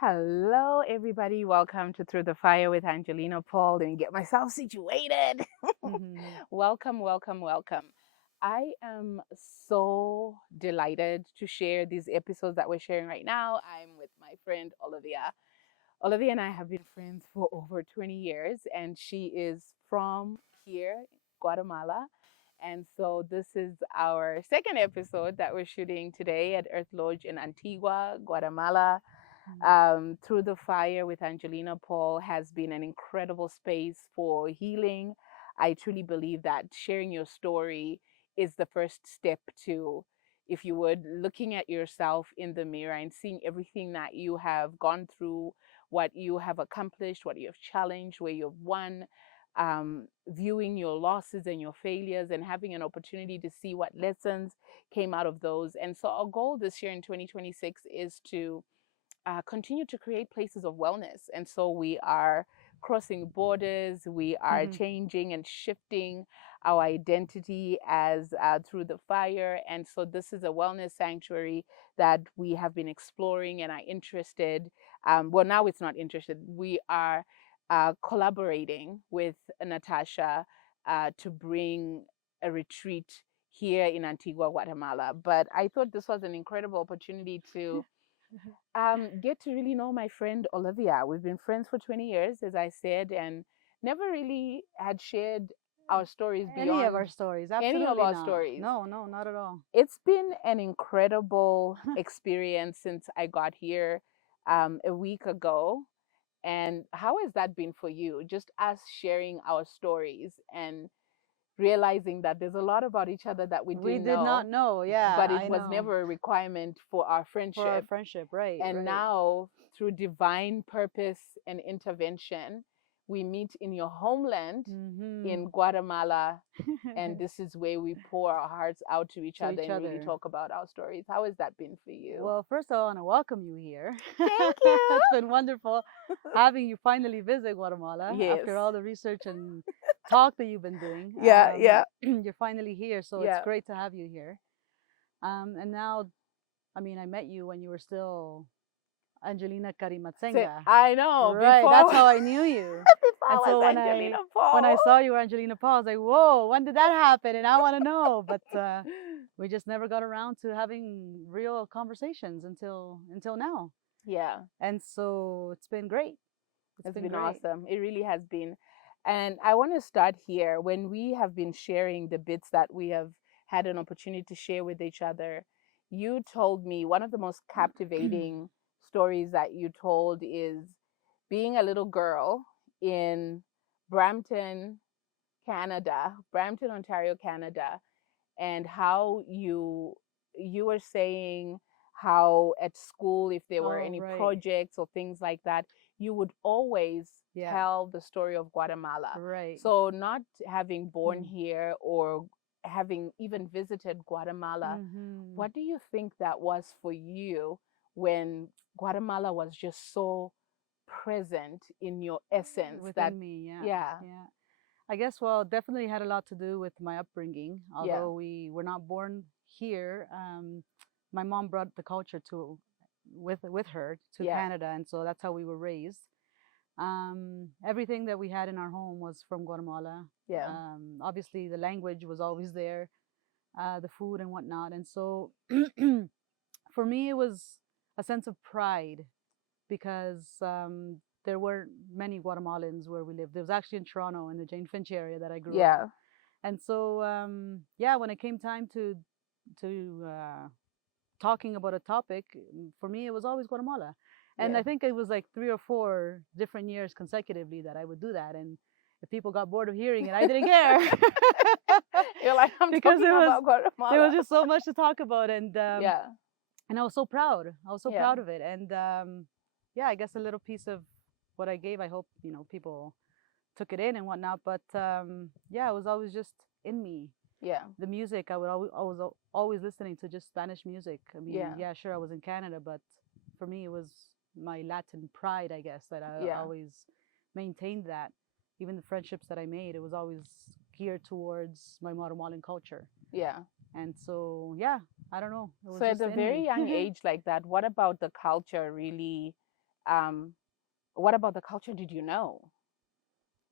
Hello, everybody. Welcome to Through the Fire with Angelina Paul. Let me get myself situated. Mhm. Welcome, welcome, welcome. I am so delighted to share these episodes that we're sharing right now. I'm with my friend Olivia. Olivia and I have been friends for over 20 years, and she is from here, Guatemala. And so this is our second episode that we're shooting today at Earth Lodge in Antigua, Guatemala. Mhm. Through the Fire with Angelina Paul has been an incredible space for healing. I truly believe that sharing your story is the first step to, if you would, looking at yourself in the mirror and seeing everything that you have gone through, what you have accomplished, what you have challenged, where you've won, viewing your losses and your failures and having an opportunity to see what lessons came out of those. And so, our goal this year in 2026 is to continue to create places of wellness. And so we are crossing borders, we are Mhm. changing and shifting our identity as through the fire. And so this is a wellness sanctuary that we have been exploring and are interested. Well, now it's not interested. We are collaborating with Natasha to bring a retreat here in Antigua, Guatemala. But I thought this was an incredible opportunity to get to really know my friend Olivia. We've been friends for 20 years, as I said, and never really had shared our stories Any of beyond our stories? any of Absolutely our not. stories. No, no, not at all. It's been an incredible experience since I got here a week ago. And how has that been for you? Just us sharing our stories and realizing that there's a lot about each other that we We didn't did not know, know. Yeah, but it I was know. never a requirement for our For our friendship. friendship, right, And right. now, through divine purpose and intervention, we meet in your homeland Mhm. in Guatemala. And this is where we pour our hearts out to each To other each and really other. talk about our stories. How has that been for you? Well, first I want to welcome you here. Thank you. It's been wonderful having you finally visit Guatemala Yes. after all the research and talk that you've been doing. Yeah, yeah, You're finally here, so it's yeah. great to have you here. And now, I mean, I met you when you were still Angelina So, Karimatsenga. I know Right, before that's how I knew you. before And I so was when Angelina I Paul. saw you were Angelina Paul, I was like, whoa, when did that happen? And I want to know. But we just never got around to having real conversations until now. Yeah. And so it's been great. It's It's been been great. awesome. It really has been. And I want to start here. When we have been sharing the bits that we have had an opportunity to share with each other, you told me one of the most captivating stories that you told is being a little girl in Brampton, Canada, Brampton, Ontario, Canada, and how you were saying how at school, if there were Oh, any right. projects or things like that, you would always Yeah. tell the story of Guatemala. Right. So not having born Mm. here or having even visited Guatemala, Mm-hmm. what do you think that was for you when Guatemala was just so present in your essence that Within me, yeah. yeah, Yeah. I guess, well, definitely had a lot to do with my upbringing. yeah, Although we were not born here, my mom brought the culture to with her to yeah, Canada, and so that's how we were raised. Everything that we had in our home was from Guatemala. yeah, Obviously, the language was always there, the food and whatnot, and so for me, it was a sense of pride because there weren't many Guatemalans where we lived. It was actually in Toronto, in the Jane Finch area that I grew up. yeah, And so, yeah, when it came time to talking about a topic, for me it was always Guatemala. And yeah. I think it was like 3 or 4 different years consecutively that I would do that. And if people got bored of hearing it, I didn't care You're like, I'm because talking about there was Guatemala. just so much to talk about, Yeah, and I was so proud. I was so yeah, proud of it. And yeah, I guess a little piece of what I gave, I hope, people took it in and whatnot. But yeah, it was always just in me. yeah, The music, I was always listening to just Spanish music. I mean, yeah, yeah, sure, I was in Canada, but for me, it was my Latin pride, I guess, that I yeah, always maintained that. Even the friendships that I made, it was always geared towards my Guatemalan culture. yeah. And so, yeah, I don't know, it was So at just a in very me. young age like that, what about the culture really Um, what about the culture did you know?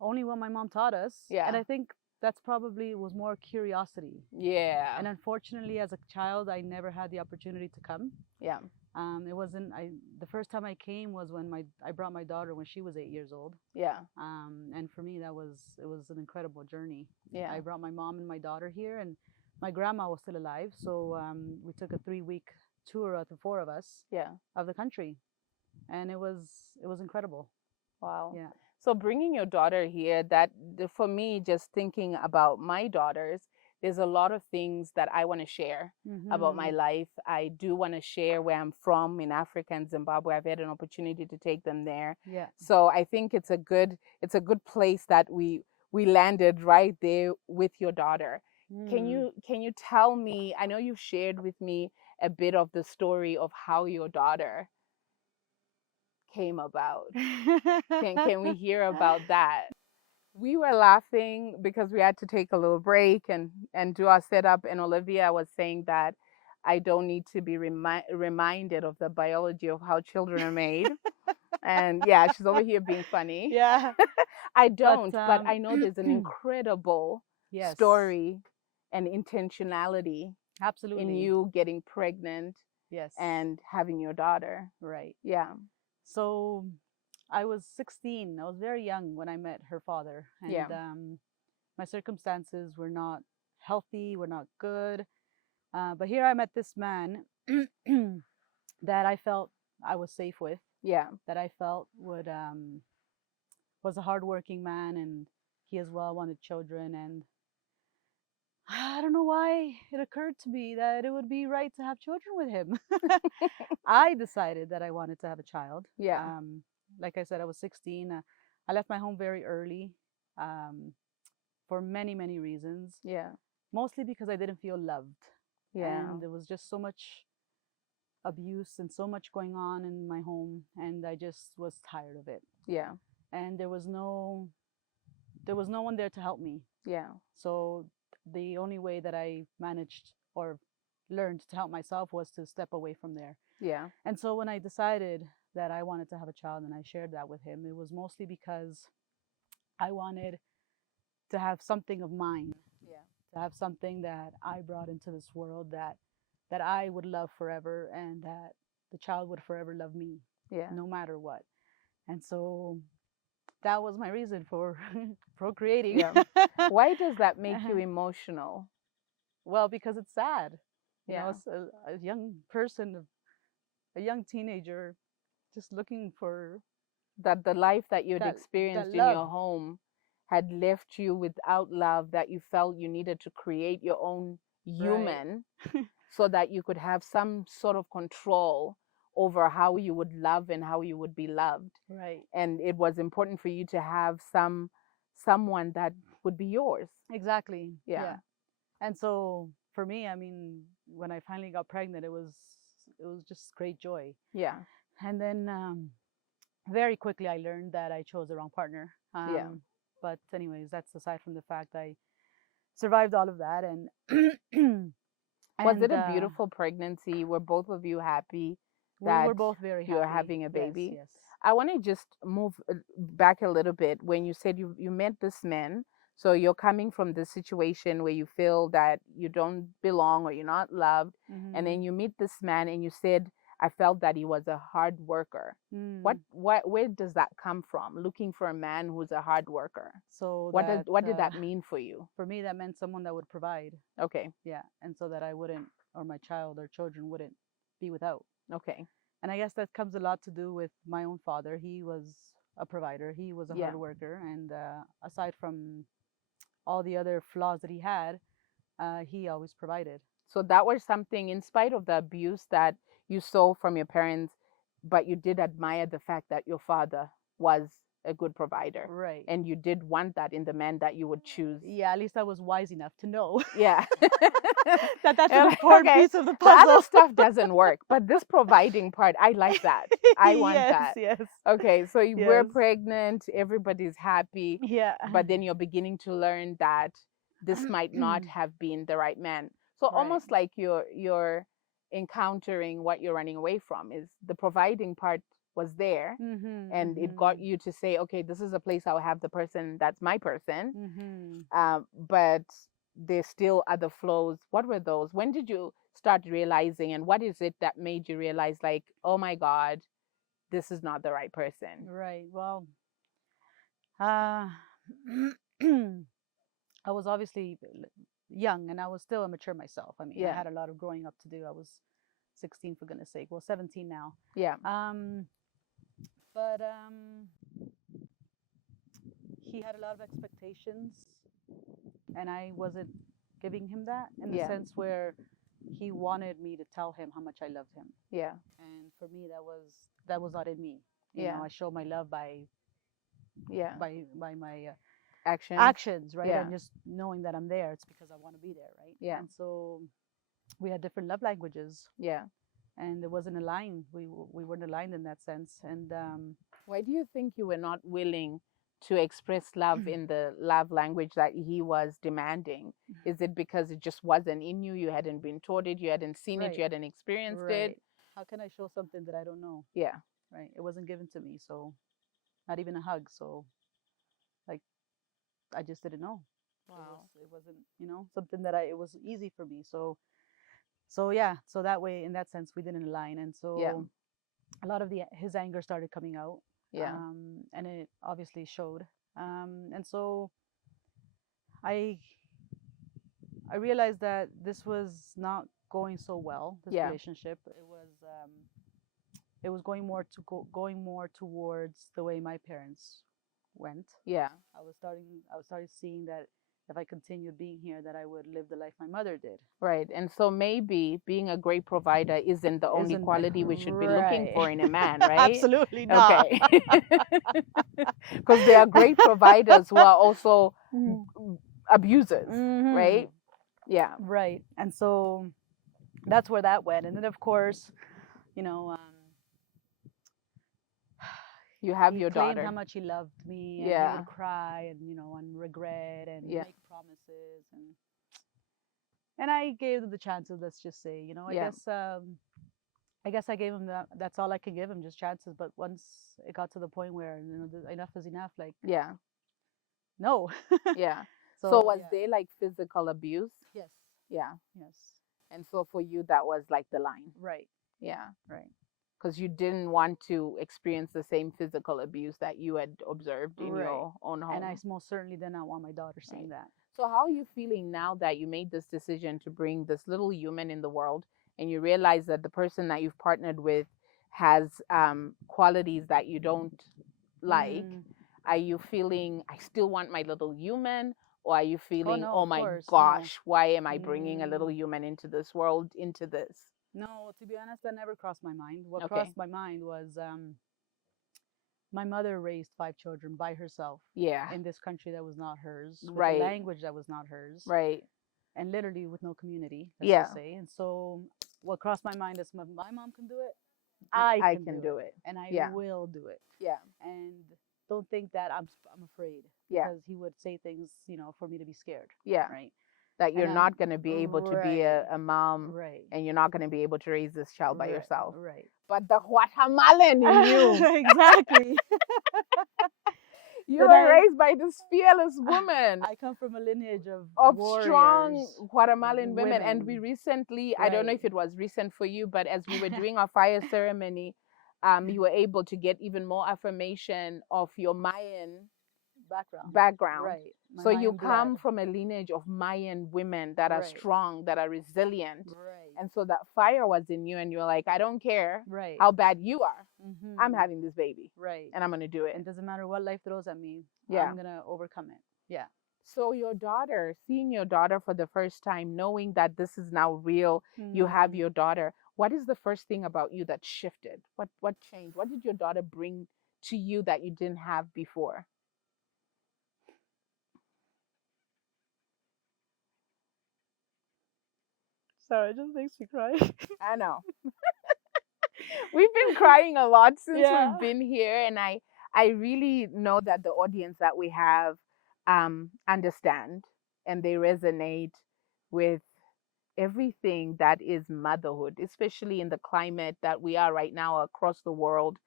Only what my mom taught us. Yeah. And I think that's probably was more curiosity. Yeah. And unfortunately, as a child, I never had the opportunity to come. Yeah. It wasn't. The first time I came was when I brought my daughter when she was 8 years old. Yeah. And for me, it was an incredible journey. Yeah. I brought my mom and my daughter here, and my grandma was still alive. So we took a 3 week tour of the four of us. Yeah. Of the country, and it was incredible. Wow. Yeah. So bringing your daughter here, for me, just thinking about my daughters, there's a lot of things that I want to share about my life. I do want to share where I'm from in Africa and Zimbabwe. I've had an opportunity to take them there. Yeah. So I think it's a good place that we landed right there with your daughter. Can you tell me, I know you've shared with me a bit of the story of how your daughter came about. Can we hear about that? We were laughing because we had to take a little break and do our setup, and Olivia was saying that I don't need to be reminded of the biology of how children are made. And yeah, she's over here being funny. Yeah. I don't, but I know there's an incredible Yes. story and intentionality Absolutely. in you getting pregnant. Yes. And having your daughter. Right. Yeah. So I was 16. I was very young when I met her father. And Yeah. My circumstances were not healthy, were not good. But here I met this man that I felt I was safe with. Yeah. That I felt was a hardworking man, and he as well wanted children. And I don't know why it occurred to me that it would be right to have children with him. I decided that I wanted to have a child. Yeah. Like I said, I was 16. I left my home very early for many, many reasons. Yeah. Mostly because I didn't feel loved. Yeah. And there was just so much abuse and so much going on in my home, and I just was tired of it. Yeah. And there was no one there to help me. Yeah. So the only way that I managed or learned to help myself was to step away from there. Yeah. And so when I decided that I wanted to have a child and I shared that with him, it was mostly because I wanted to have something of mine. Yeah. To have something that I brought into this world that I would love forever, and that the child would forever love me. Yeah. No matter what. And so that was my reason for procreating. Yeah. Why does that make you emotional? Well, because it's sad. You Yeah. know, it's a young person, a young teenager, just looking for that the life that you had experienced in your home had left you without love, that you felt you needed to create your own human so that you could have some sort of control over how you would love and how you would be loved. Right. And it was important for you to have someone that would be yours. Exactly. Yeah. And so for me, I mean, when I finally got pregnant, it was just great joy. Yeah. And then very quickly I learned that I chose the wrong partner. Yeah. But anyways, that's aside from the fact I survived all of that. And was it a beautiful pregnancy? Were both of you happy that we were both very happy. You're having a baby? Yes. I want to just move back a little bit. When you said you met this man, so you're coming from this situation where you feel that you don't belong or you're not loved, and then you meet this man and you said, I felt that he was a hard worker. Where does that come from? Looking for a man who's a hard worker. So what did that mean for you? For me, that meant someone that would provide. Okay. Yeah, and so that I wouldn't, or my child or children wouldn't be without. Okay. And I guess that comes a lot to do with my own father. He was a provider. He was a hard worker, and aside from all the other flaws that he had, he always provided. So that was something, in spite of the abuse that you saw from your parents, but you did admire the fact that your father was a good provider. Right. And you did want that in the man that you would choose. Yeah, at least I was wise enough to know. Yeah. that's an important piece of the puzzle. The other stuff doesn't work, but this providing part, I like that. I want that. Yes. Okay, so you were pregnant, everybody's happy. Yeah. But then you're beginning to learn that this might not have been the right man. So almost like you're encountering what you're running away from. Is the providing part was there, and it got you to say, okay, this is a place I'll have the person that's my person. But there's still other flows. What were those? When did you start realizing, and what is it that made you realize, like, oh my God, this is not the right person? Right. Well, uh, I was obviously young, and I was still immature myself. I mean, I had a lot of growing up to do. I was 16, for goodness sake. Well, 17 now. Yeah. But he had a lot of expectations, and I wasn't giving him that, in the sense where he wanted me to tell him how much I loved him. Yeah. And for me, that was not in me. You know, I show my love by my actions, right? And just knowing that I'm there, it's because I want to be there, right? Yeah. And so we had different love languages. Yeah. And it wasn't aligned. We weren't aligned in that sense. And why do you think you were not willing to express love in the love language that he was demanding? Is it because it just wasn't in you? You hadn't been taught it, you hadn't seen it, you hadn't experienced it? How can I show something that I don't know? Yeah. Right. It wasn't given to me, so not even a hug. So, like, I just didn't know. Wow. It wasn't, something that it was easy for me. So yeah. So that way, in that sense, we didn't align, and so a lot of his anger started coming out. Yeah. And it obviously showed. And so I realized that this was not going so well. This relationship. It was going more towards the way my parents went. Yeah. I started seeing that if I continued being here, that I would live the life my mother did. Right. And so maybe being a great provider isn't the only quality we should be looking for in a man, right? Absolutely not. Okay. Because there are great providers who are also abusers, right? Yeah. Right. And so that's where that went. And then, of course, you have he your claimed daughter. how much he loved me, and he would cry and and regret and make promises, and I gave him the chances. Let's just say, I guess I gave him that. That's all I could give him, just chances. But once it got to the point where enough is enough, like no. Yeah. So was there like physical abuse? Yes. Yeah. Yes. And so for you, that was like the line. Right. Yeah. Right. Because you didn't want to experience the same physical abuse that you had observed in your own home. And I most certainly did not want my daughter seeing that. So how are you feeling now that you made this decision to bring this little human in the world, and you realize that the person that you've partnered with has qualities that you don't like? Are you feeling, I still want my little human? Or are you feeling, oh my gosh, why am I bringing a little human into this world, into this? No, to be honest, that never crossed my mind. What crossed my mind was my mother raised 5 children by herself. Yeah. In this country that was not hers. With Right. a language that was not hers. Right. And literally with no community, let's just say. And so what crossed my mind is, my mom can do it. I can do it. And I will do it. Yeah. And don't think that I'm afraid. Because he would say things, for me to be scared. Yeah. Right. That you're not going to be able to be a mom, and you're not going to be able to raise this child by yourself. Right. But the Guatemalan in you. Exactly. You were raised by this fearless woman. I come from a lineage of strong Guatemalan women. And we recently, I don't know if it was recent for you, but as we were doing our fire ceremony, you were able to get even more affirmation of your Mayan background. Right. So you come from a lineage of Mayan women that are strong, that are resilient. Right. And so that fire was in you, and you're like, I don't care how bad you are. I'm having this baby. Right. And I'm going to do it. It doesn't matter what life throws at me. I'm going to overcome it. Yeah. So your daughter, seeing your daughter for the first time, knowing that this is now real, you have your daughter. What is the first thing about you that shifted? What changed? What did your daughter bring to you that you didn't have before? Sorry, it just makes me cry. I know. We've been crying a lot since we've been here, and I really know that the audience that we have understand, and they resonate with everything that is motherhood, especially in the climate that we are right now across the world.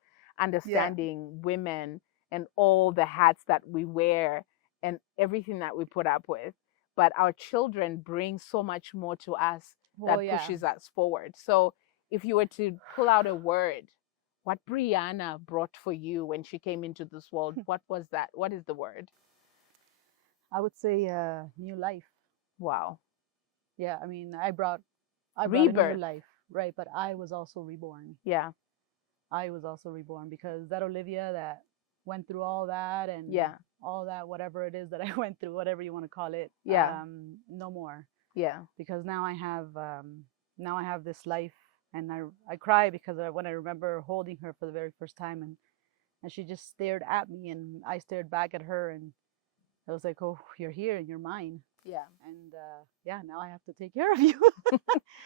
understanding women and all the hats that we wear and everything that we put up with. But our children bring so much more to us Well, that yeah. pushes us forward. So if you were to pull out a word, what Brianna brought for you when she came into this world, what was that? What is the word? I would say new life. Wow. Yeah, I mean, I brought a new Rebirth. life, right? But I was also reborn. Yeah. I was also reborn because that Olivia that went through all that and Yeah. all that, whatever it is that I went through, whatever you want to call it, Yeah. no more. Yeah. Because now I have this life, and I cry because when I remember holding her for the very first time, and she just stared at me, and I stared back at her, and I was like, oh, you're here and you're mine. Yeah. And yeah, now I have to take care of you.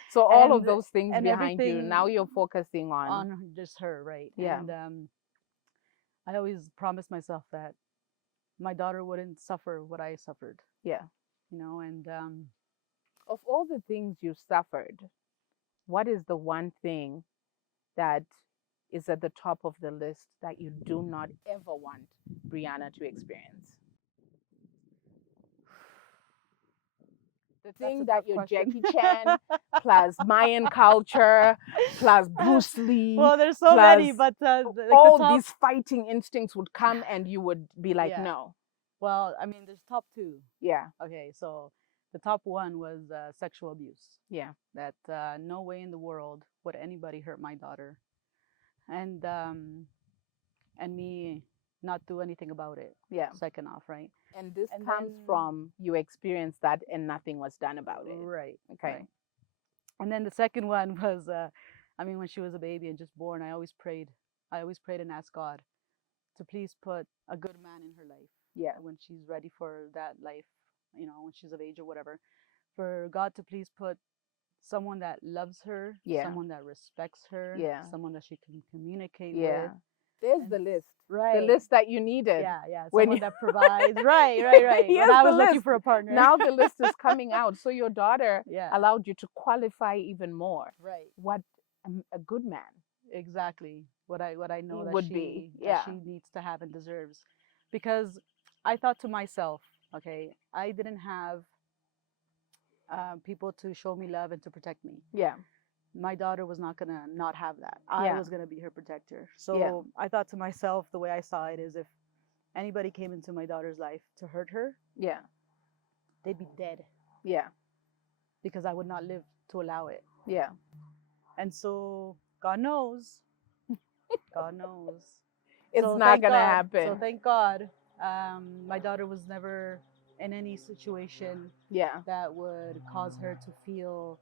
So all of and those things and behind you, everything now you're focusing on. on just her, right? Yeah. And I always promised myself that my daughter wouldn't suffer what I suffered, Yeah. and Of all the things you suffered, what is the one thing that is at the top of the list that you do not ever want Brianna to experience? The thing that your Jackie Chan plus Mayan culture plus Bruce Lee. Well, there's so many, plus but all the top, these fighting instincts would come and you would be like, Yeah. no. well, I mean, there's top two. Yeah. Okay, so the top one was sexual abuse. Yeah. That no way in the world would anybody hurt my daughter, and me not do anything about it. Yeah. Second off, right? And this And comes then- from you experienced that and nothing was done about it. Right. Okay. Right. And then the second one was, I mean, when she was a baby and just born, I always prayed. I always prayed and asked God to please put a good man in her life. Yeah. When she's ready for that life, when she's of age or whatever, for God to please put someone that loves her, Yeah. someone that respects her, Yeah. someone that she can communicate Yeah. with. There's the list. Right. The list that you needed. Yeah, yeah. When Someone you- that provides. Right. Here's When I the was looking list. for a partner. Now the list is coming out. So your daughter Yeah. allowed you to qualify even more. Right. What a good man. Exactly. What I know He that would she be. that Yeah. she needs to have and deserves. Because I thought to myself, okay, I didn't have people to show me love and to protect me. Yeah. My daughter was not gonna not have that. I Yeah. was gonna be her protector. So Yeah. I thought to myself, the way I saw it is, if anybody came into my daughter's life to hurt her, Yeah. they'd be dead, Yeah. because I would not live to allow it. Yeah. And so God knows, God knows. It's So not thank gonna God- happen. So thank God, my daughter was never in any situation Yeah. that would cause her to feel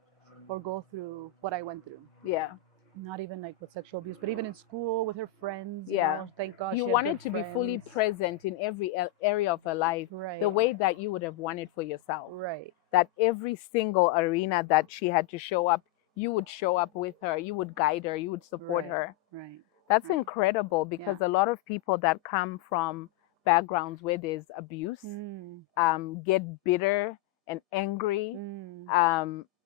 or go through what I went through. Yeah. Not even like with sexual abuse, but even in school with her friends. Yeah. Thank God. You she had wanted good to be fully friends. present in every area of her life, Right. the way that you would have wanted for yourself. Right. That every single arena that she had to show up, you would show up with her, you would guide her, you would support Right. her. Right. That's Right. incredible, because a lot of people that come from backgrounds where there's abuse get bitter and angry,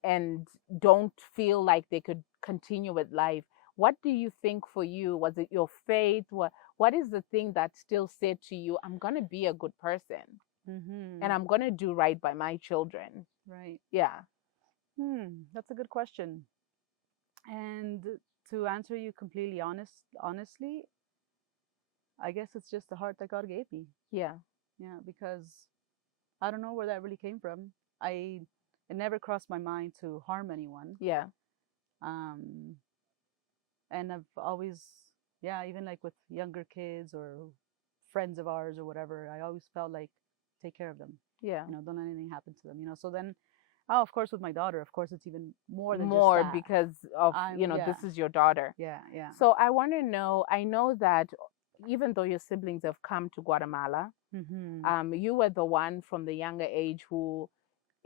and don't feel like they could continue with life. What do you think for you? Was it your faith? What is the thing that still said to you, I'm going to be a good person and I'm going to do right by my children? Right. Yeah. That's a good question. And to answer you completely honestly, I guess it's just the heart that God gave me. Yeah. Yeah, because I don't know where that really came from. It never crossed my mind to harm anyone. Yeah. And I've always, even like with younger kids or friends of ours or whatever, I always felt like, take care of them. Yeah. Don't let anything happen to them. So then, of course, with my daughter, of course, it's even more than More just that. because of, this is your daughter. Yeah, yeah. So I want to know, I know that even though your siblings have come to Guatemala, you were the one from the younger age who,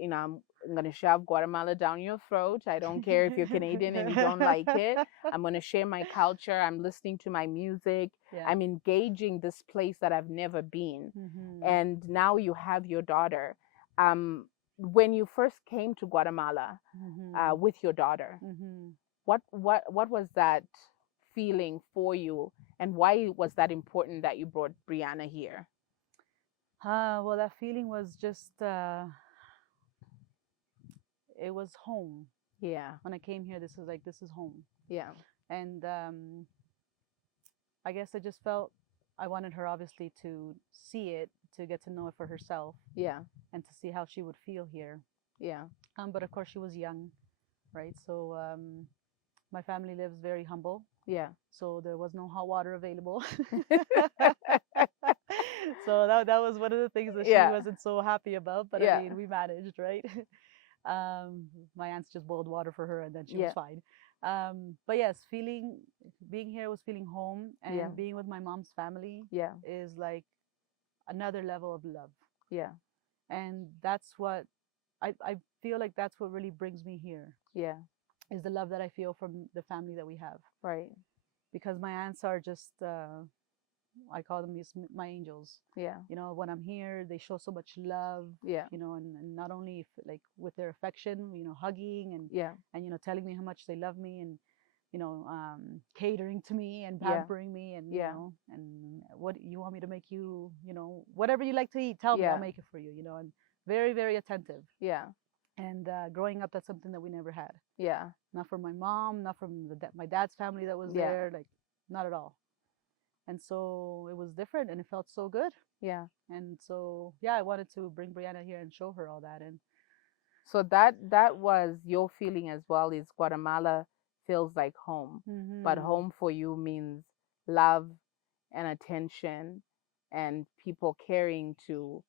I'm going to shove Guatemala down your throat. I don't care if you're Canadian and you don't like it. I'm going to share my culture. I'm listening to my music. Yeah. I'm engaging this place that I've never been. And now you have your daughter. When you first came to Guatemala with your daughter, what was that feeling for you? And why was that important that you brought Brianna here? Well, that feeling was just, it was home. Yeah. When I came here, this was like, this is home. Yeah. And I guess I just felt I wanted her obviously to see it, to get to know it for herself, Yeah. and to see how she would feel here. Yeah. But of course, she was young, right? So my family lives very humble. Yeah. So there was no hot water available. So that was one of the things that she Yeah. wasn't so happy about. But I Yeah. mean, we managed, right? My aunts just boiled water for her, and then she was Yeah. fine. But yes, being here was feeling home, and Yeah. being with my mom's family Yeah. is like another level of love. Yeah. And that's what I feel like that's what really brings me here, Yeah. is the love that I feel from the family that we have. Right. Because my aunts are just, I call them my angels. Yeah. You know, when I'm here, they show so much love. Yeah. You know, and not only like with their affection, you know, hugging Yeah. and you know, telling me how much they love me, and you know, catering to me and Yeah. pampering me, and you Yeah. know, and what you want me to make you, you know, whatever you like to eat, tell me, Yeah. I'll make it for you. You know, and very, very attentive. Yeah. And growing up, that's something that we never had. Yeah. Not from my mom, not from my dad's family that was Yeah. there, like not at all. And so it was different, and it felt so good. Yeah. And so yeah, I wanted to bring Brianna here and show her all that. And So that was your feeling as well, is Guatemala feels like home. But home for you means love and attention and people caring to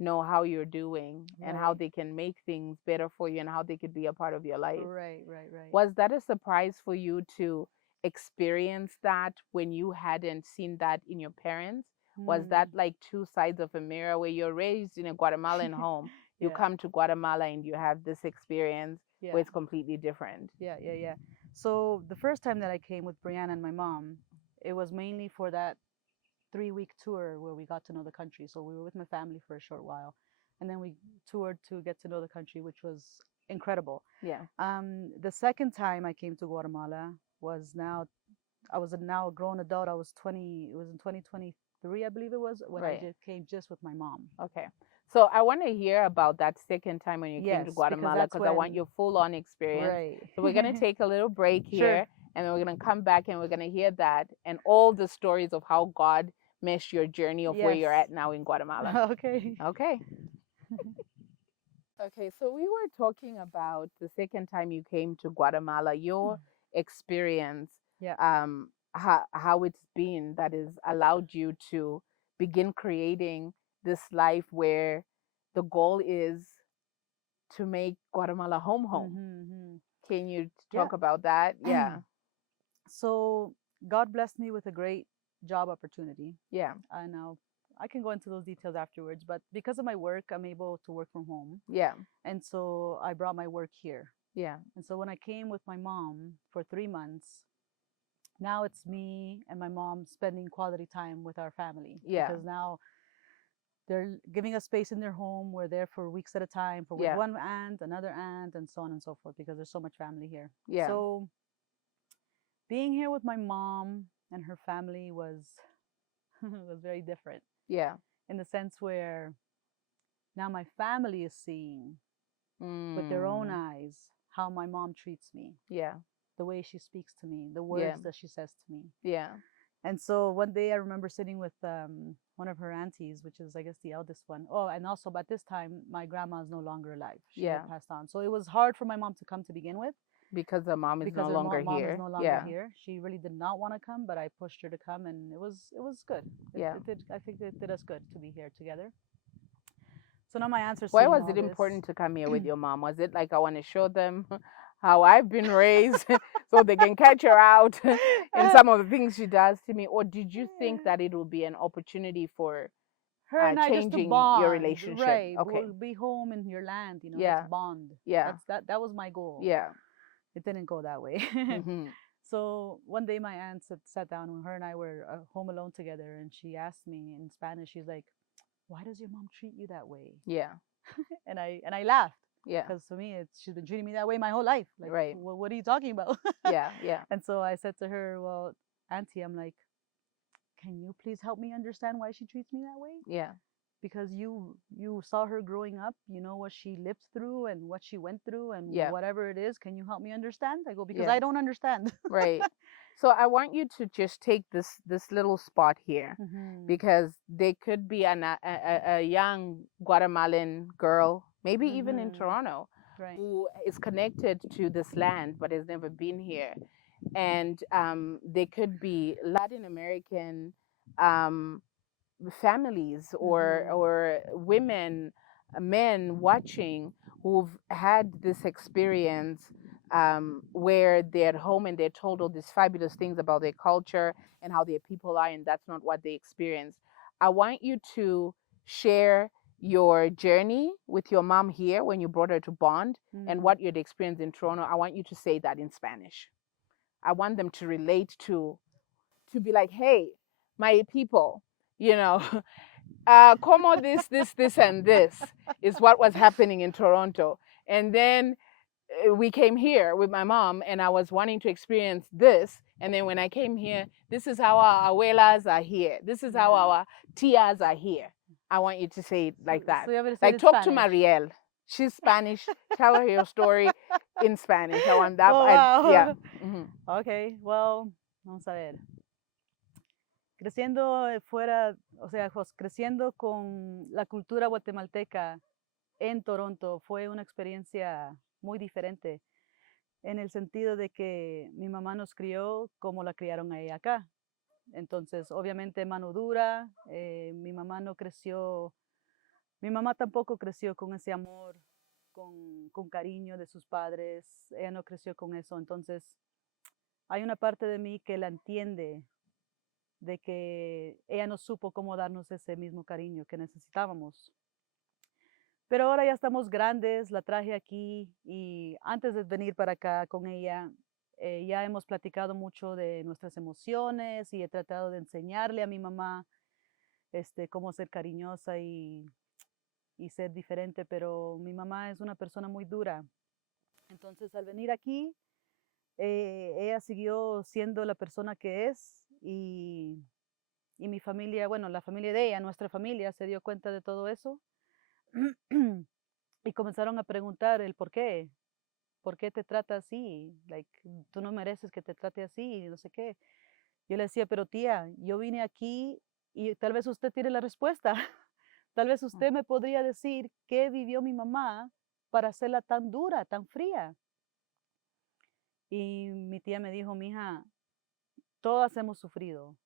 know how you're doing and how Right. they can make things better for you and how they could be a part of your life. Right, right, right. Was that a surprise for you to experience that when you hadn't seen that in your parents? Was that like two sides of a mirror where you're raised in a Guatemalan home, you Yeah. come to Guatemala and you have this experience where Yeah. it's completely different? Yeah, yeah, yeah. So the first time that I came with Brianna and my mom, it was mainly for that 3-week tour where we got to know the country. So we were with my family for a short while, and then we toured to get to know the country, which was incredible. Yeah. The second time I came to Guatemala was now, I was now a grown adult. I was 20. It was in 2023, I believe it was, when I Right. just came just with my mom. Okay. So I want to hear about that second time when you came to Yes, because Guatemala, that's because I want when, your full-on experience. right. So we're going to take a little break Sure. here, and then we're going to come back and we're going to hear that and all the stories of how God meshed your journey of where you're Yes. at now in Guatemala. Okay. Okay. Okay, so we were talking about the second time you came to Guatemala, your experience, Yeah. how it's been that has allowed you to begin creating this life where the goal is to make Guatemala home. Mm-hmm. Can you Yeah. talk about that? Yeah. So God blessed me with a great job opportunity. Yeah. And I can go into those details afterwards, but because of my work, I'm able to work from home. Yeah. And so I brought my work here. Yeah. And so when I came with my mom for 3 months, now it's me and my mom spending quality time with our family. Yeah. Because now they're giving us space in their home. We're there for weeks at a time with Yeah. one aunt, another aunt, and so on and so forth, because there's so much family here. Yeah. So being here with my mom and her family was was very different. Yeah. In the sense where now my family is seeing with their own eyes how my mom treats me, Yeah. the way she speaks to me, the words that she says to me. Yeah. And so one day I remember sitting with one of her aunties, which is, I guess, the eldest one. Oh, and also by this time, my grandma is no longer alive. She had passed on. So it was hard for my mom to come to begin with. Because the mom is Because no her longer mom here. is no longer here. She really did not want to come, but I pushed her to come, and it was good. It did, I think it did us good to be here together. So now my answer is, why was it important to come here with your mom? Was it like, I want to show them how I've been raised so they can catch her out in some of the things she does to me? Or did you think that it would be an opportunity for her and I just to changing bond, your relationship? right? Okay. We'll be home in your land, you know. Yeah. Let's bond. Yeah. That was my goal. Yeah. It didn't go that way. Mm-hmm. So one day my aunt sat down when her and I were home alone together, and she asked me in Spanish. She's like, "Why does your mom treat you that way?" Yeah. and I laughed. Yeah. Because for me, she's been treating me that way my whole life. Like, right. What are you talking about? Yeah. Yeah. And so I said to her, "Well, Auntie, I'm like, can you please help me understand why she treats me that way? Yeah. Because you saw her growing up, you know what she lived through and what she went through and Yeah. whatever it is. Can you help me understand? I go, because Yeah. I don't understand. Right. So I want you to just take this little spot here, Mm-hmm. because there could be a young Guatemalan girl, maybe even in Mm-hmm. Toronto, Right. who is connected to this land but has never been here. And there could be Latin American families Mm-hmm. or women, men watching, who've had this experience where they're at home and they're told all these fabulous things about their culture and how their people are, and that's not what they experience. I want you to share your journey with your mom here when you brought her to Bond, and Mm-hmm. what you'd experienced in Toronto. I want you to say that in Spanish. I want them to relate to be like, hey, my people, you know, como this, and this is what was happening in Toronto. And then we came here with my mom, and I was wanting to experience this. And then when I came here, this is how our abuelas are here. This is how Yeah. our tias are here. I want you to say it like that. So you have to say it Like, in talk to Spanish. Marielle. She's Spanish. Tell her your story in Spanish. I want that. Oh, wow. Yeah. Mm-hmm. Okay, well, vamos a ver. Creciendo fuera, o sea, creciendo con la cultura guatemalteca en Toronto fue una experiencia muy diferente, en el sentido de que mi mamá nos crió como la criaron a ella acá. Entonces, obviamente mano dura, mi mamá no creció, mi mamá tampoco creció con ese amor, con cariño de sus padres, ella no creció con eso. Entonces, hay una parte de mí que la entiende, de que ella no supo cómo darnos ese mismo cariño que necesitábamos. Pero ahora ya estamos grandes, la traje aquí y antes de venir para acá con ella, ya hemos platicado mucho de nuestras emociones y he tratado de enseñarle a mi mamá cómo ser cariñosa y ser diferente, pero mi mamá es una persona muy dura. Entonces al venir aquí, ella siguió siendo la persona que es y mi familia, bueno, la familia de ella, nuestra familia, se dio cuenta de todo eso y comenzaron a preguntar el por qué te trata así, like, tú no mereces que te trate así, no sé qué. Yo le decía, pero tía, yo vine aquí y tal vez usted tiene la respuesta, tal vez usted me podría decir qué vivió mi mamá para hacerla tan dura, tan fría. Y mi tía me dijo, mija, todas hemos sufrido.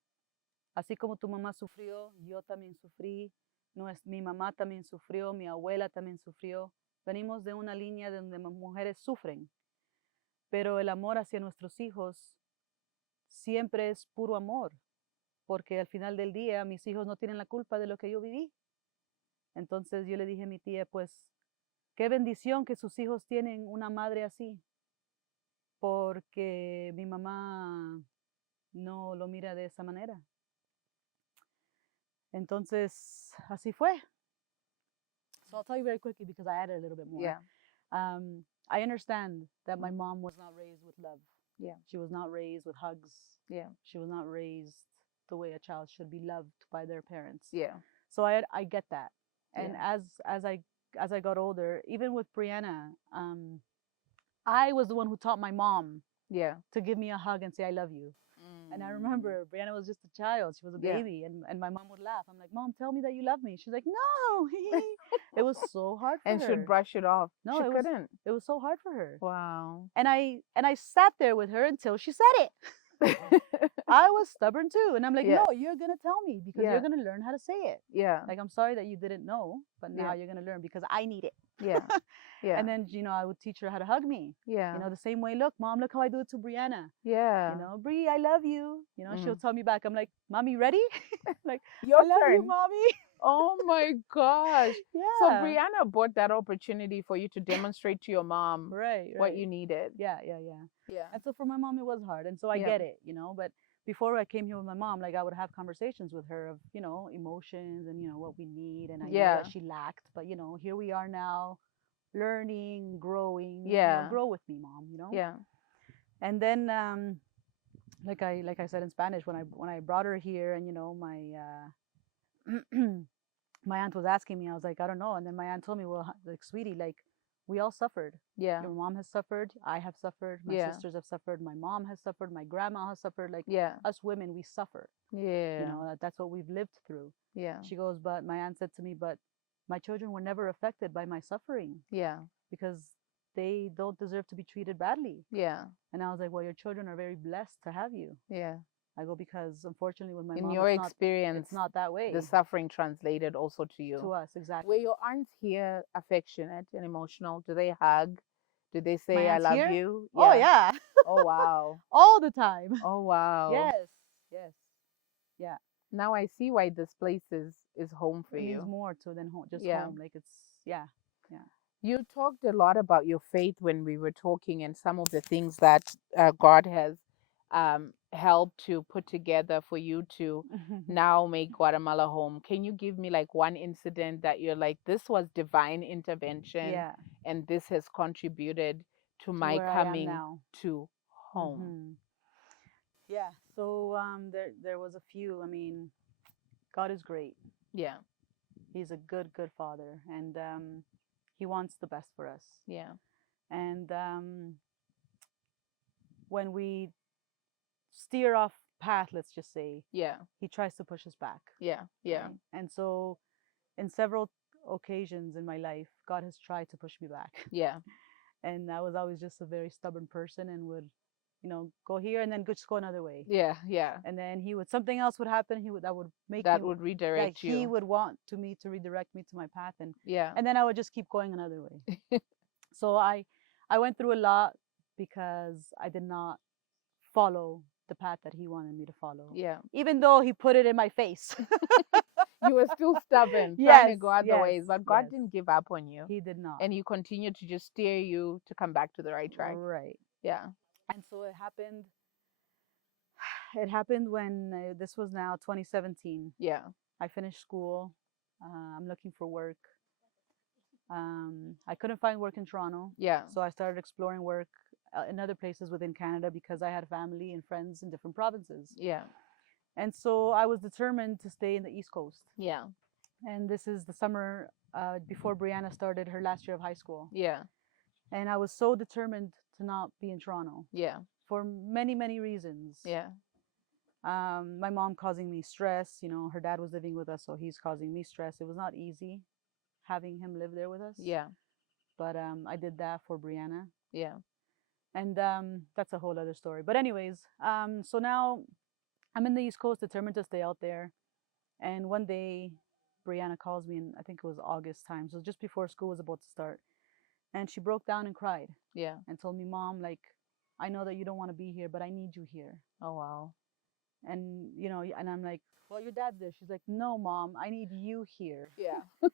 Así como tu mamá sufrió, yo también sufrí, no es, mi mamá también sufrió, mi abuela también sufrió. Venimos de una línea donde las mujeres sufren, pero el amor hacia nuestros hijos siempre es puro amor, porque al final del día mis hijos no tienen la culpa de lo que yo viví. Entonces yo le dije a mi tía, pues, qué bendición que sus hijos tienen una madre así, porque mi mamá no lo mira de esa manera. Entonces, así fue. So I'll tell you very quickly because I added a little bit more. Yeah. I understand that my mom was not raised with love. Yeah. She was not raised with hugs. Yeah. She was not raised the way a child should be loved by their parents. Yeah. So I get that. And Yeah. as I got older, even with Brianna, I was the one who taught my mom Yeah. to give me a hug and say I love you. And I remember Brianna was just a child. She was a baby. Yeah. And my mom would laugh. I'm like, Mom, tell me that you love me. She's like, no. It was so hard for And her. she'd brush it off. No, she it couldn't. it was so hard for her. Wow. And I sat there with her until she said it. I was stubborn too. And I'm like, Yeah. no, you're going to tell me because Yeah. you're going to learn how to say it. Yeah. Like, I'm sorry that you didn't know, but now Yeah. you're going to learn because I need it. Yeah. Yeah. And then, I would teach her how to hug me. Yeah. The same way, look, Mom, look how I do it to Brianna. Yeah. Brie, I love you. She'll tell me back. I'm like, Mommy, ready? Like, Your I love turn. you, Mommy. Oh my gosh. Yeah. So Brianna bought that opportunity for you to demonstrate to your mom right. what you needed. Yeah. Yeah. And so for my mom, it was hard. And so I get it, but before I came here with my mom, like I would have conversations with her of, emotions and, what we need. And I know that she lacked, but, here we are now learning, growing. Yeah. Grow with me, Mom, Yeah. And then like I said in Spanish, when I brought her here, and my my aunt was asking me, I was like, I don't know. And then my aunt told me, well, like, sweetie, like, we all suffered. Yeah. Your mom has suffered. I have suffered. My Yeah. sisters have suffered. My mom has suffered. My grandma has suffered. Like, Yeah. us women, we suffer. Yeah. That's what we've lived through. Yeah. She goes, but my aunt said to me, but my children were never affected by my suffering Yeah. because they don't deserve to be treated badly. Yeah. And I was like, well, your children are very blessed to have you. Yeah. I go, because unfortunately with my In mom, your experience, it's not that way. the suffering translated also to you. To us, exactly. Were your aunts here affectionate and emotional? Do they hug? Do they My say, I aunts love here? you? Oh yeah. Oh, wow. All the time. Oh, wow. Yes. Yes. Yeah. Now I see why this place is home for It you. means more to than home, just Yeah. home. Like, it's, yeah. You talked a lot about your faith when we were talking, and some of the things that God has helped to put together for you to now make Guatemala home. Can you give me like one incident that you're like, this was divine intervention, Yeah. and this has contributed to my where I am coming now. to home? Mhm. Yeah. So there was a few. I mean, God is great. Yeah, He's a good father, and he wants the best for us. yeah, And when we steer off path, let's just say, yeah, he tries to push us back. yeah, yeah, Right? And so, in several occasions in my life, God has tried to push me back. yeah, And I was always just a very stubborn person, and would, go here and then just go another way. yeah, yeah. And then something else would happen. That would make That me, would that redirect he you. would want me to redirect me to my path, and Yeah, then I would just keep going another way. So I went through a lot because I did not follow the path that he wanted me to follow. yeah. Even though he put it in my face. You were still stubborn, trying to Yes, go other yes, ways, but God yes. didn't give up on you. He did not. And He continued to just steer you to come back to the right track. Right. Yeah. And so it happened. It happened when this was now 2017. Yeah. I finished school. I'm looking for work. I couldn't find work in Toronto. Yeah. So I started exploring work in other places within Canada because I had family and friends in different provinces. Yeah. And so I was determined to stay in the East Coast. Yeah. And this is the summer before Brianna started her last year of high school. Yeah. And I was so determined to not be in Toronto. Yeah. For many, many reasons. Yeah. My mom causing me stress. Her dad was living with us, so he's causing me stress. It was not easy having him live there with us. Yeah. But I did that for Brianna. Yeah. And that's a whole other story. But anyways, so now I'm in the East Coast, determined to stay out there. And one day, Brianna calls me, and I think it was August time, so just before school was about to start. And she broke down and cried. Yeah. And told me, Mom, like, I know that you don't want to be here, but I need you here. Oh, wow. And, and I'm like, well, your dad's there. She's like, no, Mom, I need you here. Yeah.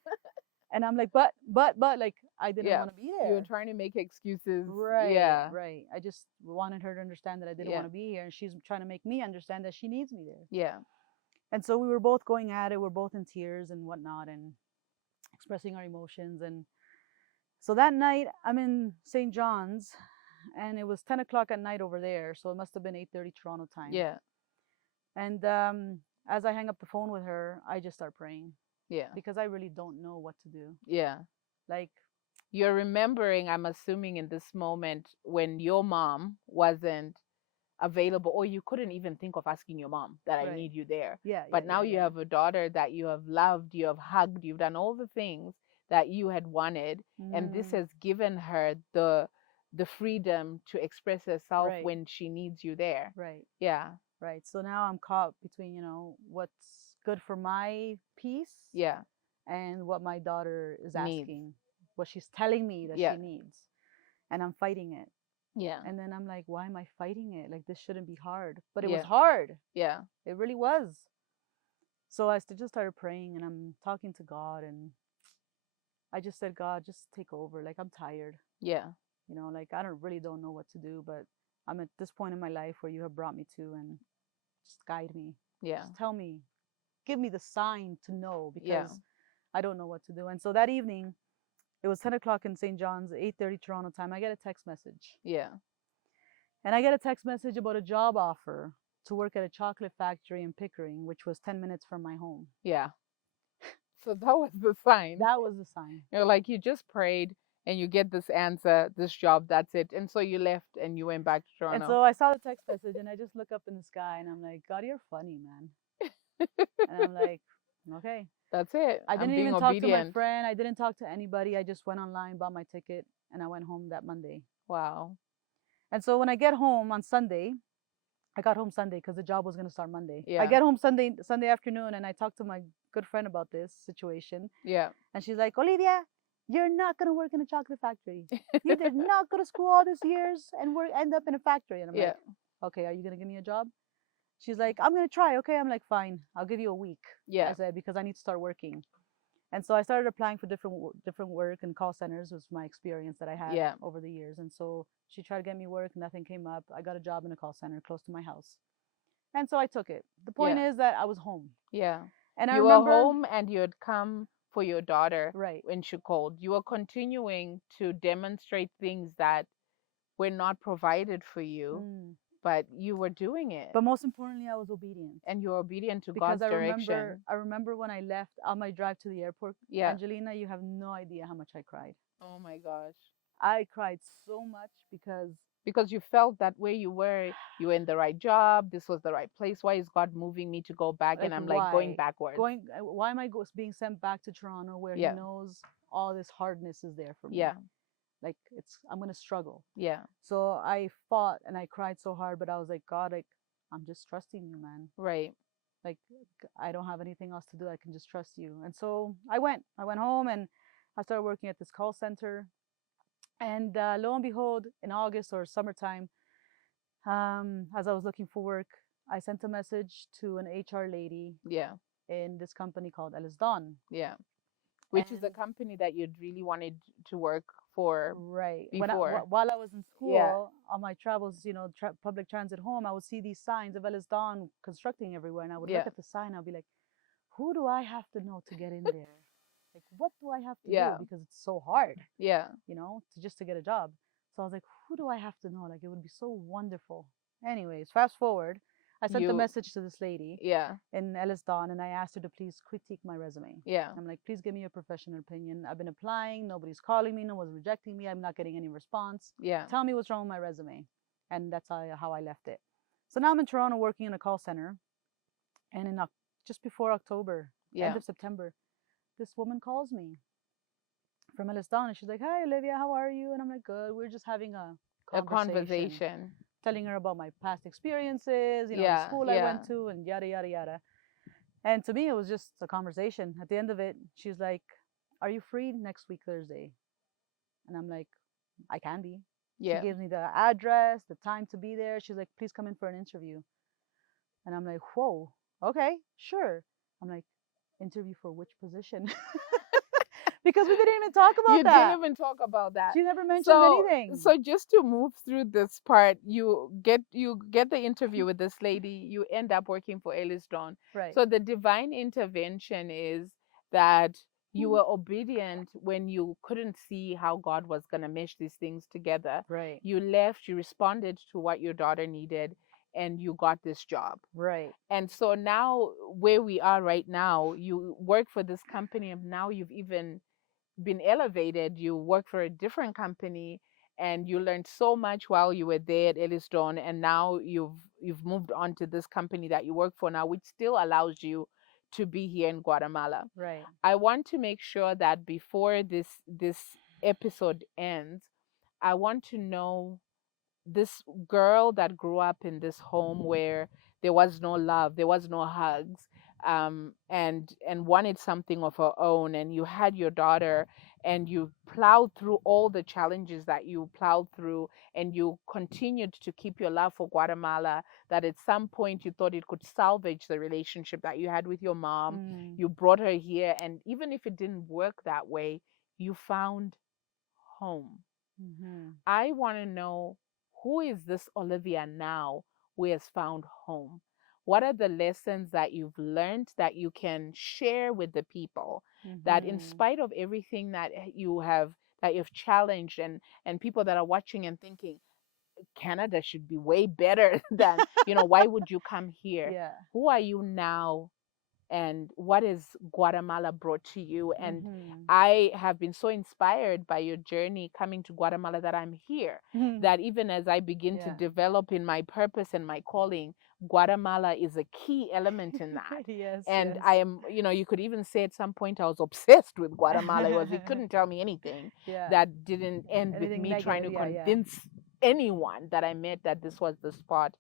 And I'm like, but, like, I didn't want to be there. You were trying to make excuses. Right. Yeah. Right. I just wanted her to understand that I didn't want to be here. And she's trying to make me understand that she needs me there. Yeah. And so we were both going at it. We're both in tears and whatnot and expressing our emotions. And so that night, I'm in St. John's, and it was 10 o'clock at night over there. So it must have been 8:30 Toronto time. Yeah. And as I hang up the phone with her, I just start praying. Yeah. Because I really don't know what to do. Yeah. Like, you're remembering, I'm assuming, in this moment when your mom wasn't available, or you couldn't even think of asking your mom that I need you there. Yeah. But now you have a daughter that you have loved, you have hugged, you've done all the things that you had wanted, and this has given her the freedom to express herself when she needs you there. Right. Yeah. Right. So now I'm caught between, what's good for my peace. Yeah. And what my daughter is asking, what she's telling me that she needs. And I'm fighting it. Yeah. And then I'm like, why am I fighting it? Like, this shouldn't be hard. But it was hard. Yeah. It really was. So I just started praying, and I'm talking to God, and I just said, God, just take over. Like, I'm tired. Yeah. Like, I don't know what to do, but I'm at this point in my life where you have brought me to, and just guide me. Yeah. Just tell me, give me the sign to know, because I don't know what to do. And so that evening, it was 10 o'clock in St. John's, 8:30 Toronto time. I get a text message. Yeah. And I get a text message about a job offer to work at a chocolate factory in Pickering, which was 10 minutes from my home. Yeah. So that was the sign. That was the sign. You're like, you just prayed and you get this answer, this job, that's it. And so you left and you went back to And Toronto. so I saw the text message and I just look up in the sky and I'm like, God, you're funny, man. And I'm like, okay. That's it. I I'm didn't being even talk to my obedient. friend. I didn't talk to anybody. I just went online, bought my ticket, and I went home that Monday. Wow. And so when I get home on Sunday, I got home Sunday because the job was going to start Monday. Yeah. I get home Sunday afternoon and I talked to my good friend about this situation. Yeah. And she's like, Olivia, you're not going to work in a chocolate factory. You did not go to school all these years and end up in a factory. And I'm like, okay, are you going to give me a job? She's like, I'm going to try. Okay. I'm like, fine. I'll give you a week. Yeah. I said, because I need to start working. And so I started applying for different work and call centers was my experience that I had over the years. And so she tried to get me work, nothing came up. I got a job in a call center close to my house. And so I took it. The point is that I was home. Yeah. And you were home and you had come for your daughter when she called. You were continuing to demonstrate things that were not provided for you. But you were doing it. But most importantly, I was obedient. And you were obedient to God's direction. I remember when I left on my drive to the airport, Angelina, you have no idea how much I cried. Oh my gosh. I cried so much because you felt that where you were in the right job, this was the right place. Why is God moving me to go back? And I'm like going backwards. Why am I being sent back to Toronto where He knows all this hardness is there for me? Yeah. Like I'm gonna struggle. Yeah. So I fought and I cried so hard, but I was like, God, I'm just trusting you, man. Right. Like I don't have anything else to do. I can just trust you. And so I went home and I started working at this call center. And lo and behold, in August or summertime, as I was looking for work, I sent a message to an HR lady. Yeah. In this company called Ellis Dawn. Yeah. Which is a company that you'd really wanted to work for. Right. Before. While I was in school, on my travels, public transit home, I would see these signs of Ellis Dawn constructing everywhere. And I would look at the sign. I'll be like, who do I have to know to get in there? Like, what do I have to do? Because it's so hard. Yeah. Just to get a job. So I was like, who do I have to know? Like, it would be so wonderful. Anyways, fast forward. I sent a message to this lady in Ellis Dawn and I asked her to please critique my resume. Yeah. I'm like, please give me a professional opinion. I've been applying. Nobody's calling me. No one's rejecting me. I'm not getting any response. Yeah. Tell me what's wrong with my resume. And that's how I left it. So now I'm in Toronto working in a call center. And just before October, end of September, this woman calls me from Ellis Dawn and she's like, hi, Olivia, how are you? And I'm like, good. We're just having a conversation. Telling her about my past experiences, the school I went to and yada, yada, yada. And to me, it was just a conversation. At the end of it, she's like, are you free next week, Thursday? And I'm like, I can be. Yeah. She gives me the address, the time to be there. She's like, please come in for an interview. And I'm like, whoa, okay, sure. I'm like, interview for which position? Because we didn't even talk about that. You didn't even talk about that. She never mentioned anything. So just to move through this part, you get the interview with this lady. You end up working for Ellis Dawn. Right. So the divine intervention is that you were obedient when you couldn't see how God was going to mesh these things together. Right. You left. You responded to what your daughter needed. And you got this job. Right. And so now where we are right now, you work for this company and now you've even been elevated. You work for a different company and you learned so much while you were there at Ellis Dawn. And now you've moved on to this company that you work for now, which still allows you to be here in Guatemala. Right. I want to make sure that before this episode ends, I want to know this girl that grew up in this home where there was no love, there was no hugs, and wanted something of her own, and you had your daughter and you plowed through all the challenges that you plowed through, and you continued to keep your love for Guatemala, that at some point you thought it could salvage the relationship that you had with your mom. You brought her here, and even if it didn't work that way, you found home. I want to know, who is this Olivia now who has found home? What are the lessons that you've learned that you can share with the people, that in spite of everything that you've challenged, and people that are watching and thinking, Canada should be way better than, why would you come here? Yeah. Who are you now? And what has Guatemala brought to you? And Mm-hmm. I have been so inspired by your journey coming to Guatemala that I'm here. That even as I begin to Yeah. develop in my purpose and my calling, Guatemala is a key element in that. Yes, And yes. I am, you could even say at some point I was obsessed with Guatemala. It couldn't tell me anything Yeah. that didn't end with Anything me trying negative, to yeah, yeah. convince anyone that I met that this was the spot.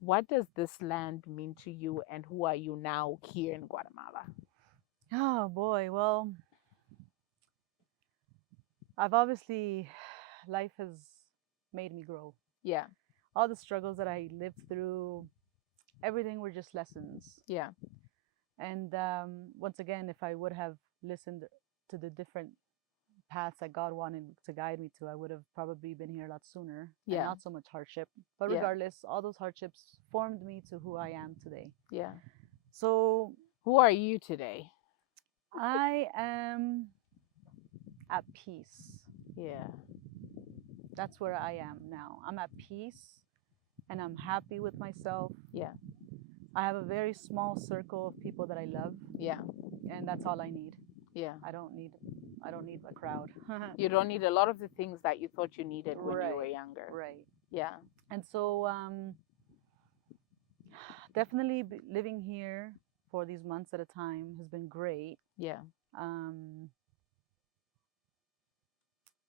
What does this land mean to you, and who are you now here in Guatemala? Oh boy, well, I've obviously life has made me grow. Yeah, All the struggles that I lived through, everything were just lessons. yeah, And once again, if I would have listened to the different paths that God wanted to guide me to, I would have probably been here a lot sooner and yeah, not so much hardship. But yeah, regardless, all those hardships formed me to who I am today. yeah. So Who are you today? I am at peace. Yeah, That's where I am now. I'm at peace and I'm happy with myself. yeah, I have a very small circle of people that I love, yeah, and that's all I need. yeah. I don't need a crowd. You don't need a lot of the things that you thought you needed when you were Right, younger. right. Yeah, And so definitely living here for these months at a time has been great. yeah, Um,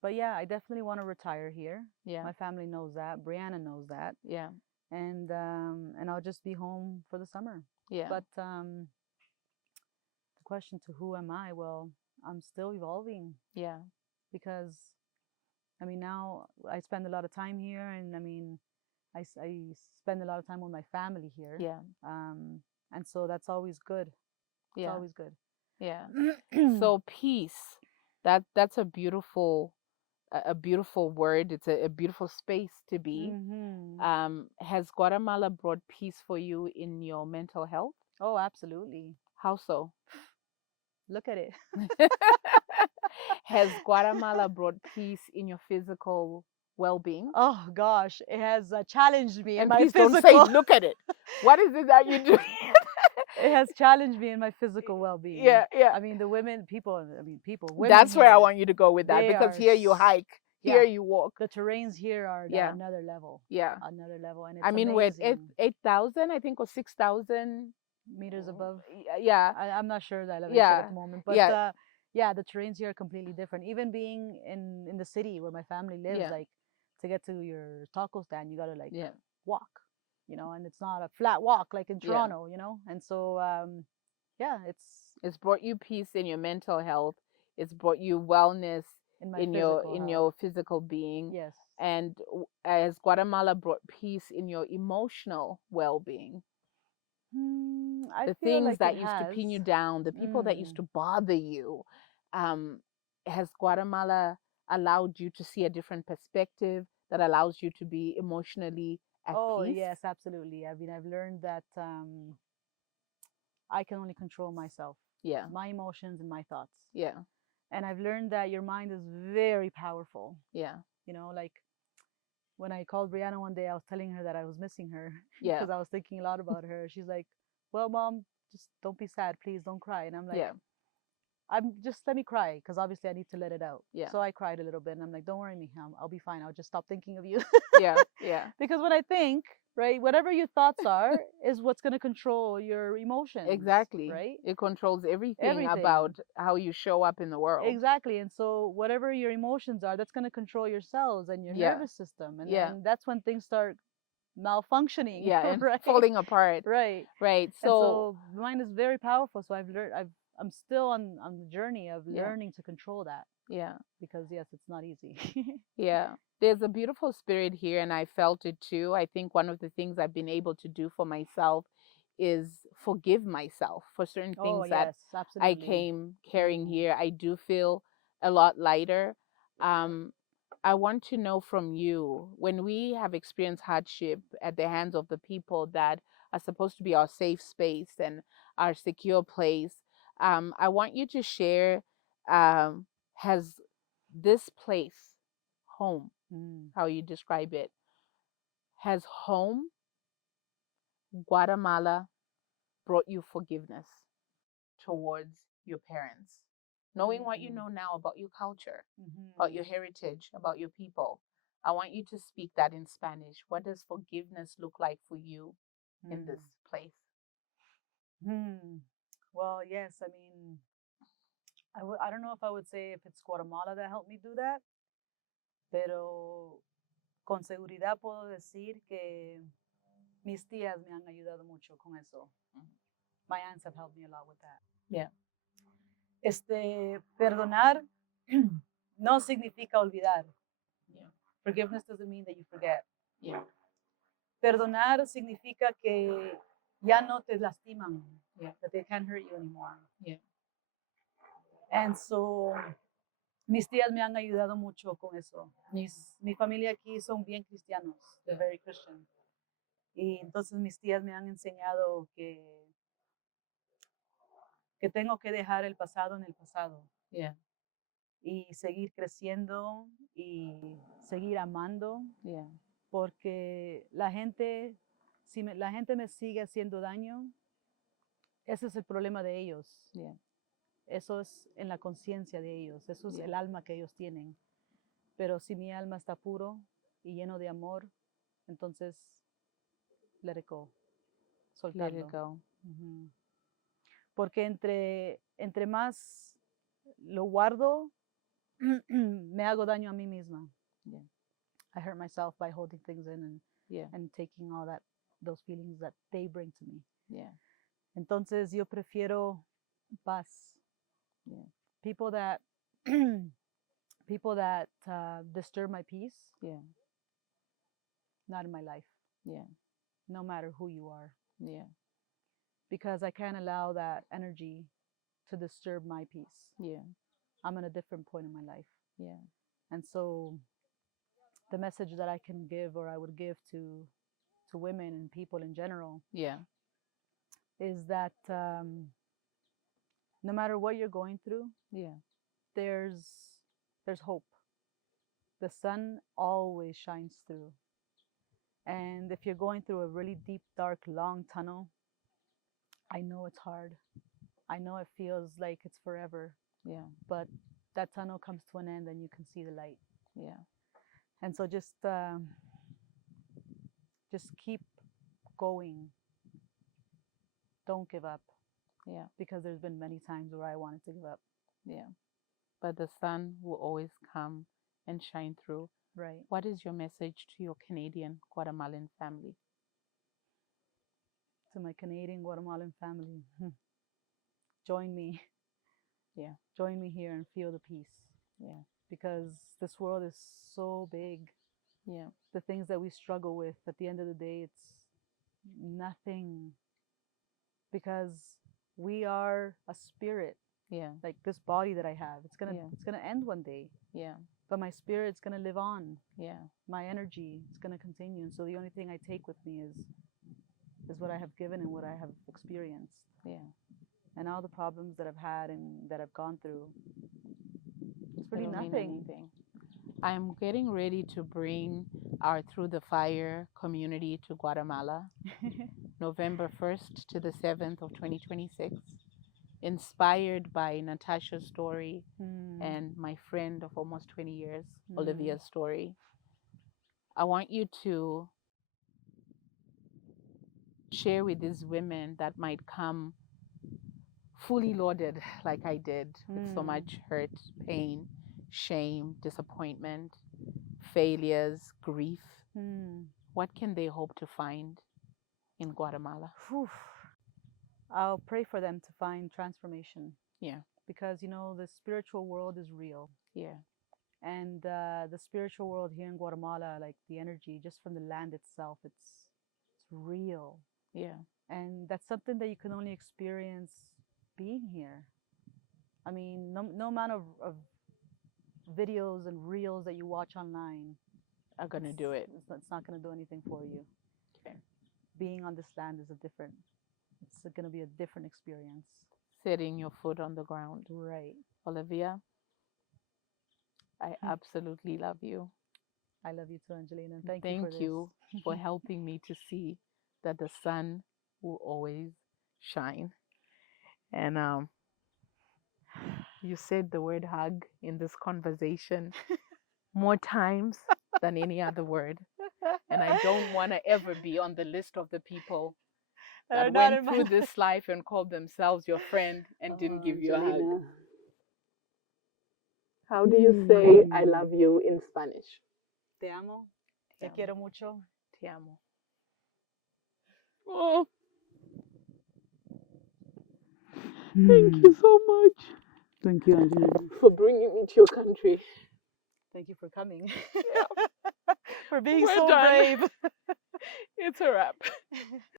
but yeah, I definitely want to retire here. yeah, My family knows that. Brianna knows that. yeah, And I'll just be home for the summer. yeah, But the question to who am I? Well, I'm still evolving yeah, because I mean now I spend a lot of time here, and I mean I spend a lot of time with my family here, yeah, and so that's always good. It's yeah, always good. yeah. So peace, that's a beautiful word. It's a beautiful space to be. Mm-hmm. Has Guatemala brought peace for you in your mental health? Oh, absolutely. How so? Look at it. Has Guatemala brought peace in your physical well-being? Oh gosh, it has challenged me in And my please don't say, physical. look at it. What is it that you do? It has challenged me in my physical well-being. Yeah, yeah. I mean, the women, people. I mean, people. Women. That's where I here, want you to go with that, they because are. here you hike, here Yeah, you walk. the terrains here are Yeah, another level. yeah. Another level, and it's I mean, we're at amazing. 8,000, I think, or 6,000 Meters above. Yeah, I'm not sure the elevation yeah, at the moment, but yeah, yeah, the terrains here are completely different. Even being in the city where my family lives, yeah, like to get to your taco stand, you gotta like yeah, walk, and it's not a flat walk like in yeah. Toronto, and so yeah, It's brought you peace in your mental health. It's brought you wellness in my in physical health. your physical being. Yes. And as Guatemala brought peace in your emotional well-being, I the feel things like it that used to has. pin you down, the people that used to bother you, um, has Guatemala allowed you to see a different perspective that allows you to be emotionally at Oh peace? yes, absolutely. I mean, I've learned that I can only control myself, Yeah, my emotions and my thoughts. yeah, And I've learned that your mind is very powerful. yeah, Like when I called Brianna one day, I was telling her that I was missing her yeah, because I was thinking a lot about her. She's like, "Well, mom, just don't be sad, please, don't cry." And I'm like, yeah, "I'm just let me cry because obviously I need to let it out." yeah, So I cried a little bit, and I'm like, "Don't worry, Miham, I'll be fine. I'll just stop thinking of you." yeah, yeah. Because when I think, right, whatever your thoughts are is what's going to control your emotions, Exactly. right? It controls everything Everything. about how you show up in the world. Exactly. And so whatever your emotions are, that's going to control your cells and your Yeah. nervous system. And Yeah. then that's when things start malfunctioning. Yeah, and Right. falling apart. Right. Right. And So, so mine is very powerful. So I'm still on the journey of Yeah. learning to control that yeah, because yes, it's not easy. yeah. There's a beautiful spirit here, and I felt it too. I think one of the things I've been able to do for myself is forgive myself for certain Oh things that yes, I absolutely. came carrying Mm. here. I do feel a lot lighter. I want to know from you, when we have experienced hardship at the hands of the people that are supposed to be our safe space and our secure place, I want you to share, has this place, home, Mm. how you describe it, Has home, Guatemala, brought you forgiveness towards your parents? Knowing what you know now about your culture, about your heritage, about your people, I want you to speak that in Spanish. What does forgiveness look like for you in this place? Well, yes, I mean, I don't know if I would say if it's Guatemala that helped me do that, pero con seguridad puedo decir que mis tías me han ayudado mucho con eso. My aunts have helped me a lot with that. Yeah. Perdonar no significa olvidar. Yeah. Forgiveness doesn't mean that you forget. Yeah. Perdonar significa que ya no te lastiman. Yeah. That they can't hurt you anymore. Yeah. And so, mis tías me han ayudado mucho con eso. Mi familia aquí son bien cristianos. They're very Christian. Y entonces mis tías me han enseñado que tengo que dejar el pasado en el pasado. Yeah. Y seguir creciendo y seguir amando. Yeah. Porque la gente, si la gente me sigue haciendo daño, ese es el problema de ellos. Yeah. Eso es en la conciencia de ellos, eso es Yeah. el alma que ellos tienen. Pero si mi alma está puro y lleno de amor, entonces let it go, soltarlo. Let it go. Porque entre más lo guardo, me hago daño a mí misma. Yeah. I hurt myself by holding things in and, Yeah. and taking all that, those feelings that they bring to me. Yeah. Entonces yo prefiero paz. Yeah. People that disturb my peace, Yeah. not in my life. Yeah. No matter who you are. Yeah. Because I can't allow that energy to disturb my peace. Yeah. I'm at a different point in my life. Yeah. And so the message that I can give, or I would give to women and people in general, Yeah. is that no matter what you're going through, Yeah. there's hope. The sun always shines through. And if you're going through a really deep, dark, long tunnel, I know it's hard. I know it feels like it's forever. Yeah. But that tunnel comes to an end and you can see the light. Yeah. And so just keep going. Don't give up. Yeah. Because there's been many times where I wanted to give up. Yeah. But the sun will always come and shine through. Right. What is your message to your Canadian Guatemalan family? To my Canadian Guatemalan family, join me. Yeah. Join me here and feel the peace. Yeah. Because this world is so big. Yeah. The things that we struggle with, at the end of the day, it's nothing. Because we are a spirit. Yeah. Like this body that I have, it's gonna end one day. Yeah. But my spirit's gonna live on. Yeah. My energy is gonna continue. And so the only thing I take with me is what I have given and what I have experienced. Yeah. And all the problems that I've had and that I've gone through, it's really nothing. I'm getting ready to bring our Through the Fire community to Guatemala, November 1st to the 7th of 2026, inspired by Natasha's story and my friend of almost 20 years, Olivia's story. I want you to share with these women that might come fully loaded like I did, with so much hurt, pain, shame, disappointment, failures, grief. What can they hope to find in Guatemala? I'll pray for them to find transformation. Yeah. Because, the spiritual world is real. Yeah. And the spiritual world here in Guatemala, like the energy just from the land itself, it's real. Yeah. And that's something that you can only experience being here. I mean, no amount of videos and reels that you watch online are going to do it. It's not going to do anything for you. Okay. Being on this land is it's going to be a different experience. Setting your foot on the ground. Right. Olivia, I absolutely love you. I love you too, Angelina, and thank you for Thank this. you for helping me to see that the sun will always shine. And you said the word hug in this conversation more times than any other word. And I don't want to ever be on the list of the people that went through this life and called themselves your friend and didn't give you a hug. Angelina. How do you say I love you in Spanish? Te amo. Te Te amo. quiero mucho. Te amo. Oh, thank you so much Thank you, Angelina. for bringing me to your country. Thank you for coming. Yeah. For being We're so done. brave. It's a wrap.